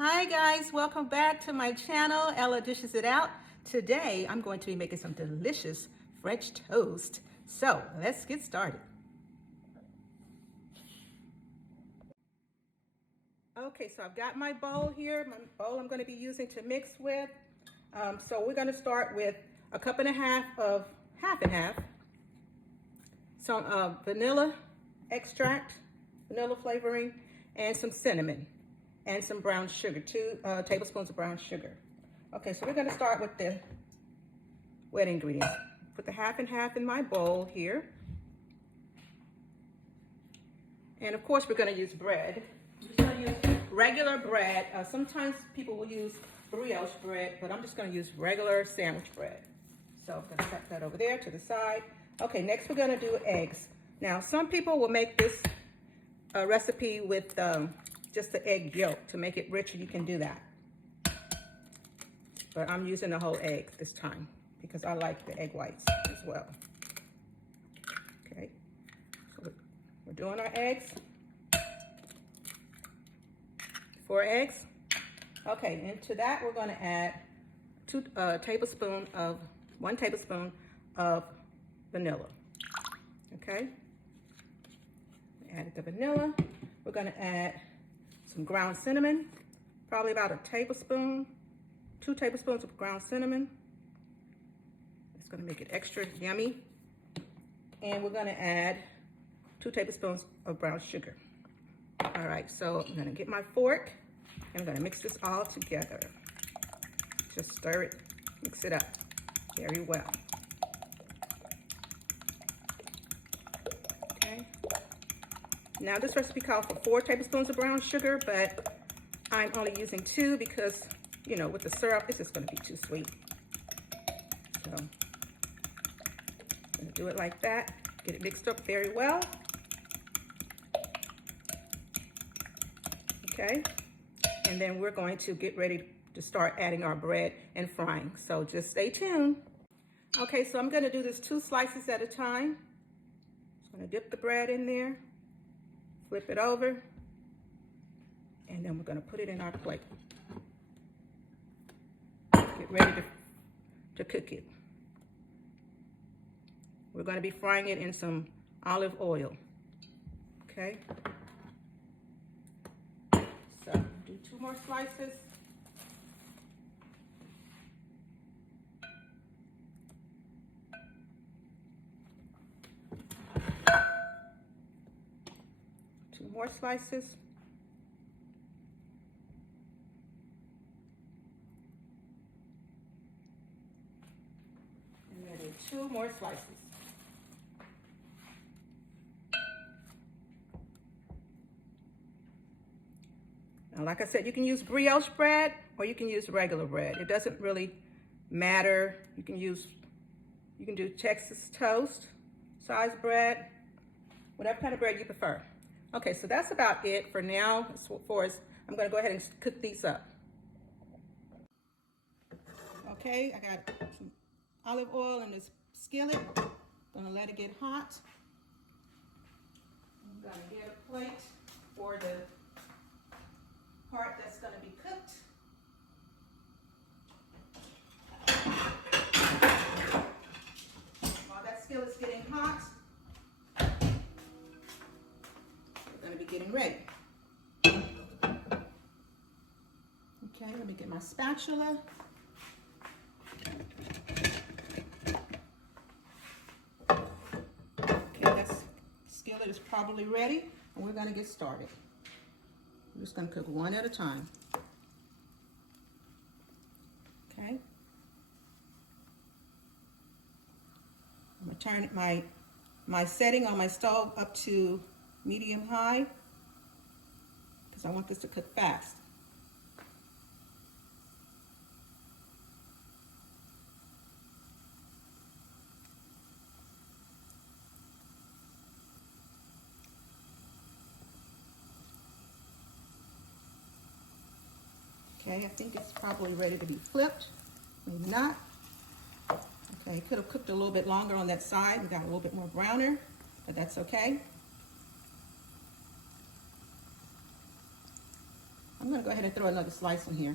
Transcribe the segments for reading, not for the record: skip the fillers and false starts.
Hi guys, welcome back to my channel, Ella Dishes It Out. Today I'm going to be making some delicious French toast. So let's get started. Okay, so I've got my bowl here, my bowl I'm going to be using to mix with. So we're going to start with a cup and a half of half and half, some vanilla extract, vanilla flavoring, and some cinnamon. And some brown sugar, 2 tablespoons of brown sugar. Okay, so we're gonna start with the wet ingredients. Put the half and half in my bowl here. And of course, we're gonna use bread. I'm just gonna use regular bread. Sometimes people will use brioche bread, but I'm just gonna use regular sandwich bread. So I'm gonna set that over there to the side. Okay, next we're gonna do eggs. Now, some people will make this recipe with just the egg yolk to make it richer. You can do that, but I'm using the whole egg this time because I like the egg whites as well. Okay, so we're doing our eggs. 4 eggs. Okay, into that we're going to add 1 tablespoon of vanilla. Okay, added the vanilla. We're going to add some ground cinnamon, probably about 1 tablespoon, 2 tablespoons of ground cinnamon. It's going to make it extra yummy. And we're going to add 2 tablespoons of brown sugar. All right, so I'm going to get my fork and I'm going to mix this all together. Just stir it, mix it up very well. Okay. Now this recipe calls for 4 tablespoons of brown sugar, but I'm only using 2 because, you know, with the syrup, it's just going to be too sweet. So I'm going to do it like that. Get it mixed up very well. Okay. And then we're going to get ready to start adding our bread and frying. So just stay tuned. Okay, so I'm going to do this 2 slices at a time. Just going to dip the bread in there. Flip it over, and then we're going to put it in our plate. Get ready to cook it. We're going to be frying it in some olive oil. Okay? So, do 2 more slices. More slices. And then 2 more slices. Now, like I said, you can use brioche bread or you can use regular bread. It doesn't really matter. You can do Texas toast, size bread, whatever kind of bread you prefer. Okay, so that's about it for now. As far as I'm going to go ahead and cook these up. Okay, I got some olive oil in this skillet. I'm going to let it get hot. I'm going to get a plate for the part that's going to be cooked. While that skillet's getting hot, going to be getting ready. Okay, let me get my spatula. Okay, that skillet is probably ready, and we're going to get started. I'm just going to cook one at a time. Okay. I'm going to turn my setting on my stove up to medium high because I want this to cook fast. Okay, I think it's probably ready to be flipped. Maybe not. Okay, could have cooked a little bit longer on that side. We got a little bit more browner, but that's okay. I'm gonna go ahead and throw another slice in here.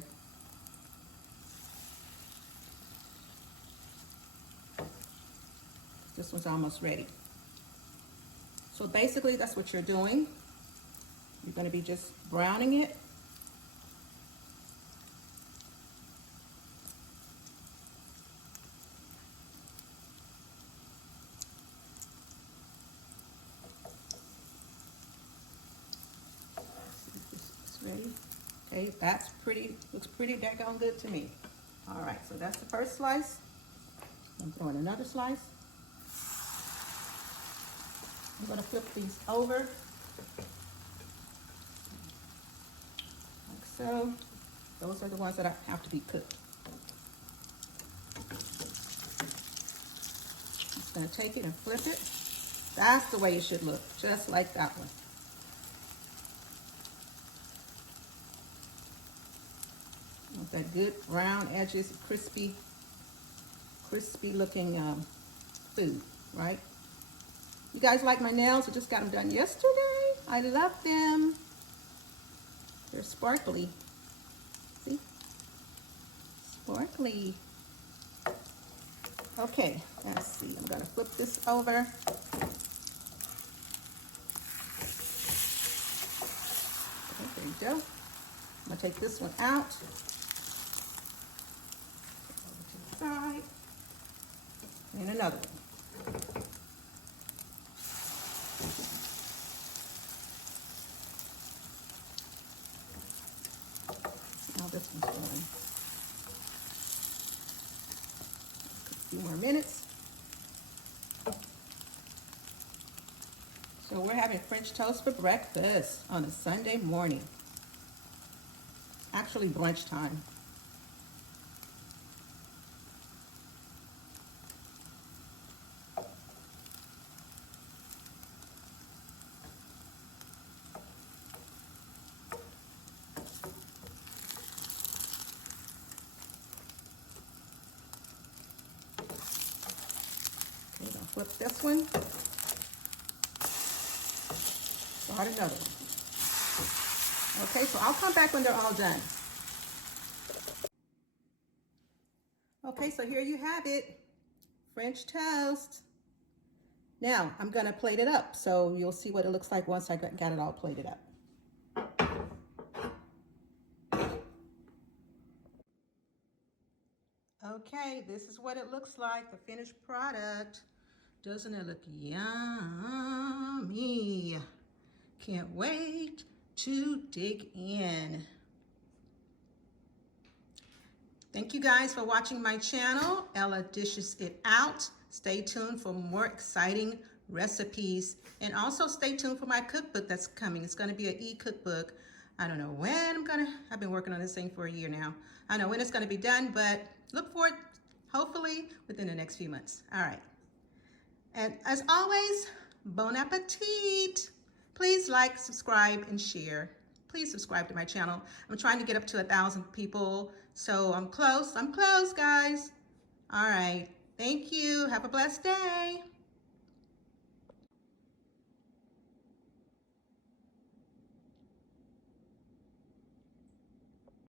This one's almost ready. So basically that's what you're doing. You're gonna be just browning it. Ready? Okay, that's pretty, looks pretty daggone good to me. All right, so that's the first slice. I'm throwing another slice. I'm gonna flip these over, like so. Those are the ones that have to be cooked. Just gonna take it and flip it. That's the way it should look, just like that one. With that good brown edges, crispy looking food, right? You guys like my nails? I just got them done yesterday. I love them. They're sparkly. See? Sparkly. Okay, let's see. I'm gonna flip this over. Okay, there you go. I'm gonna take this one out. Over to the side. And another one. Now this one's going. A few more minutes. So we're having French toast for breakfast on a Sunday morning. Actually brunch time. Flip this one. Start another one. Okay, so I'll come back when they're all done. Okay, so here you have it. French toast. Now, I'm gonna plate it up, so you'll see what it looks like once I got it all plated up. Okay, this is what it looks like, the finished product. Doesn't it look yummy? Can't wait to dig in. Thank you guys for watching my channel. Ella Dishes It Out. Stay tuned for more exciting recipes. And also stay tuned for my cookbook that's coming. It's gonna be an e-cookbook. I don't know when I've been working on this thing for a year now. I don't know when it's gonna be done, but look for it, hopefully within the next few months. All right. And as always, bon appetit. Please like, subscribe, and share. Please subscribe to my channel. I'm trying to get up to 1,000 people, so I'm close, guys. All right, thank you. Have a blessed day.